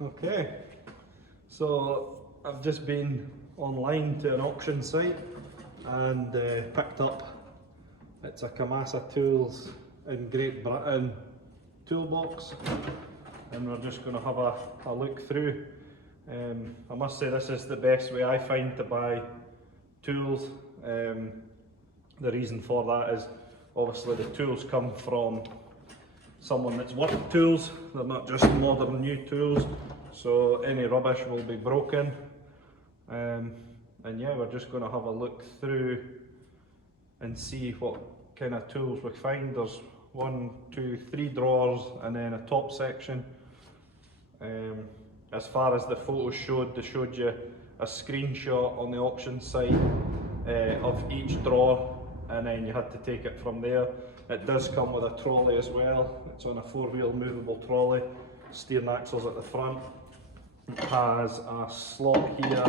Okay, so I've just been online to an auction site and picked up, it's a Kamasa Tools in Great Britain toolbox, and we're just going to have a look through. I must say this is the best way I find to buy tools. The reason for that is obviously the tools come from someone that's worked tools, they're not just modern new tools, so any rubbish will be broken. And yeah, we're just going to have a look through and see what kind of tools we find. There's 1, 2, 3 drawers and then a top section. As far as the photos showed, they showed you a screenshot on the auction site of each drawer, and then you had to take it from there. It does come with a trolley as well. It's on a 4-wheel movable trolley, steering axles at the front. It has a slot here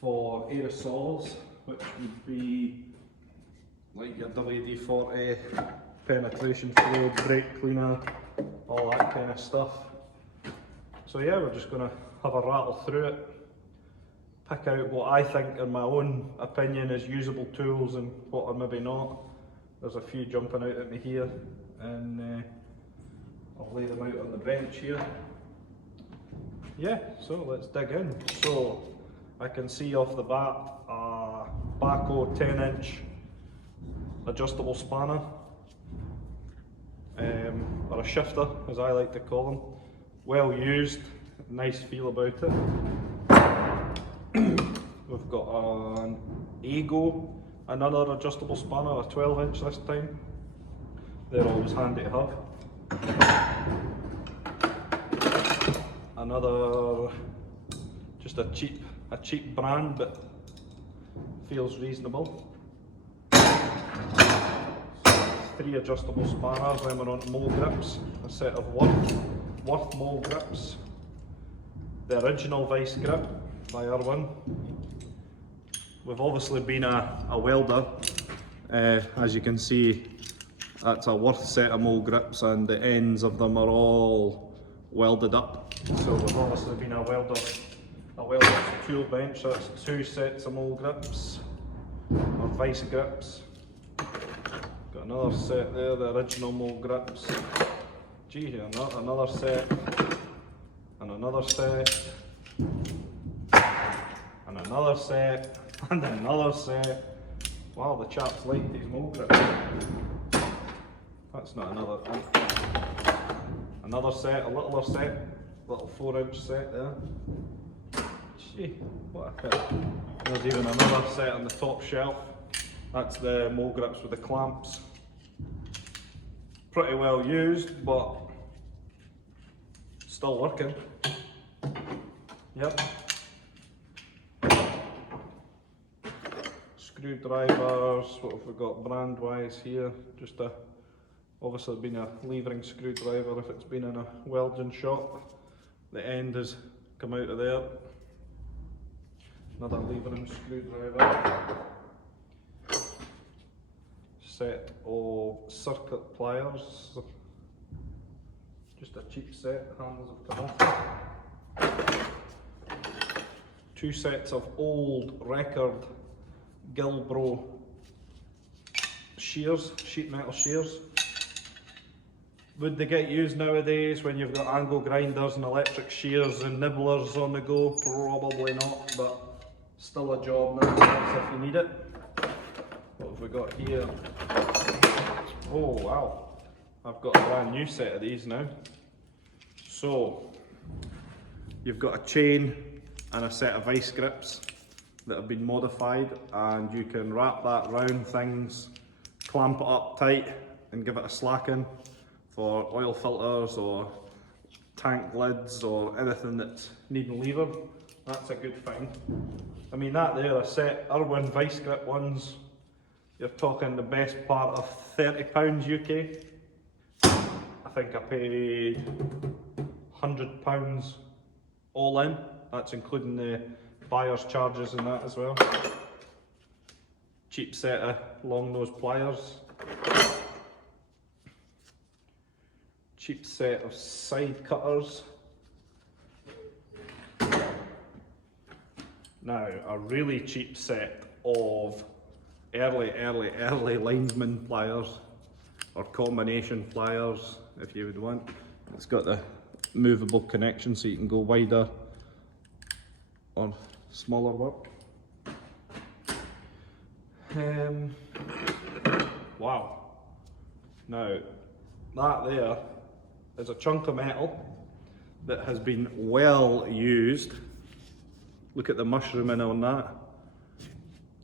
for aerosols, which would be like your WD-40, penetration fluid, brake cleaner, all that kind of stuff. So yeah, we're just going to have a rattle through it, pick out what I think in my own opinion is usable tools and what are maybe not. There's a few jumping out at me here, and I'll lay them out on the bench here. Yeah, so let's dig in. So I can see off the bat a Baco 10-inch adjustable spanner, or a shifter as I like to call them. Well used, nice feel about it. We've got an Ego, another adjustable spanner, a 12-inch this time. They're always handy to have. Another, just a cheap brand, but feels reasonable. 3 adjustable spanners, then we're on mole grips, a set of Worth mole grips. The original vice grip by Irwin. We've obviously been a welder. As you can see, that's a Worth set of mole grips, and the ends of them are all welded up. So we've obviously been a welder's tool bench. So that's 2 sets of mole grips, or vice grips. Got another set there, the original mole grips. Gee, another set, and another set, and another set, and another set. Wow, the chaps like these mole grips. That's not another set, a littler set, little 4-inch set there. Gee, what a fit. There's even another set on the top shelf. That's the mole grips with the clamps. Pretty well used, but still working. Yep. Screwdrivers, what have we got brand wise here? Just obviously been a levering screwdriver if it's been in a welding shop. The end has come out of there. Another levering screwdriver. Set of circuit pliers. Just a cheap set, the handles have come off. 2 sets of old record Gilbro shears, sheet metal shears. Would they get used nowadays when you've got angle grinders and electric shears and nibblers on the go? Probably not, but still a job nonetheless if you need it. What have we got here? Oh wow, I've got a brand new set of these now. So, you've got a chain and a set of vice grips that have been modified, and you can wrap that round things, clamp it up tight and give it a slacking for oil filters or tank lids or anything that's needing lever. That's a good thing. I mean, that there, a set Irwin vice grip ones, you're talking the best part of £30 UK. I think I paid £100 all in. That's including the buyer's charges and that as well. Cheap set of long nose pliers. Cheap set of side cutters. Now, a really cheap set of early linesman pliers, or combination pliers if you would want. It's got the movable connection so you can go wider or smaller work. Wow. Now, that there is a chunk of metal that has been well used. Look at the mushrooming on that.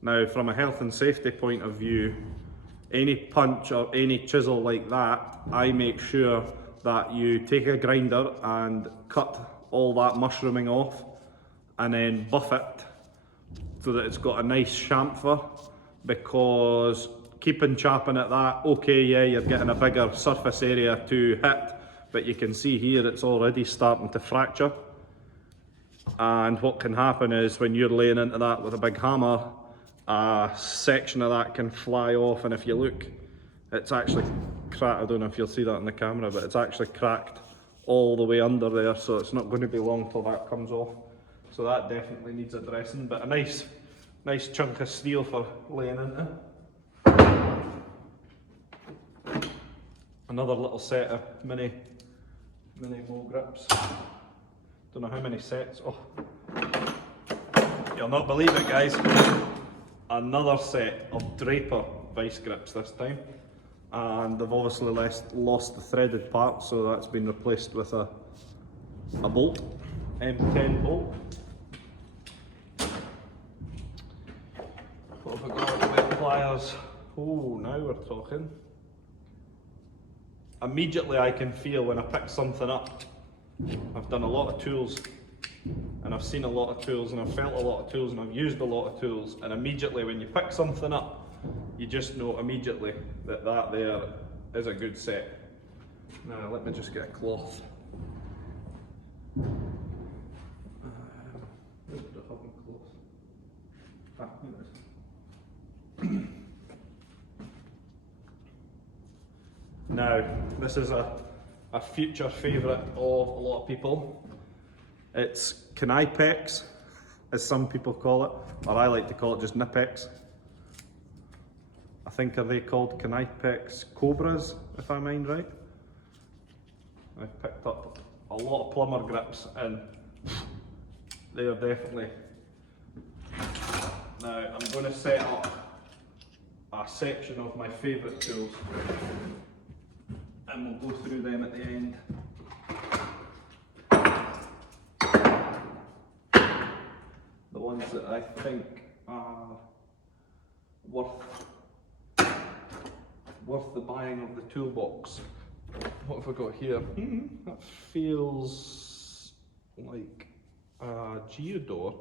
Now, from a health and safety point of view, any punch or any chisel like that, I make sure that you take a grinder and cut all that mushrooming off and then buff it so that it's got a nice chamfer, because keeping chapping at that, okay, yeah, you're getting a bigger surface area to hit, but you can see here it's already starting to fracture. And what can happen is when you're laying into that with a big hammer, a section of that can fly off, and if you look, it's actually cracked. I don't know if you'll see that on the camera, but it's actually cracked all the way under there, so it's not going to be long till that comes off. So that definitely needs addressing, but a nice chunk of steel for laying into. Another little set of mini bow grips. Don't know how many sets. Oh, you'll not believe it, guys. Another set of Draper vice grips this time, and they've obviously lost the threaded part, so that's been replaced with a bolt, M10 bolt. What have I got with pliers? Oh, now we're talking. Immediately I can feel when I pick something up. I've done a lot of tools, and I've seen a lot of tools, and I've felt a lot of tools, and I've used a lot of tools, and immediately when you pick something up, you just know immediately that that there is a good set. Now let me just get a cloth. Where's the hubbing cloth? Ah, here it is. Now, this is a future favourite of a lot of people. It's Knipex, as some people call it, or I like to call it just Nipex. I think are they called Knipex Cobras, if I mind right. I've picked up a lot of plumber grips, and they are definitely. Now I'm going to set up a section of my favourite tools, and we'll go through them at the end. The ones that I think are worth the buying of the toolbox. What have I got here? That feels like a geodoor.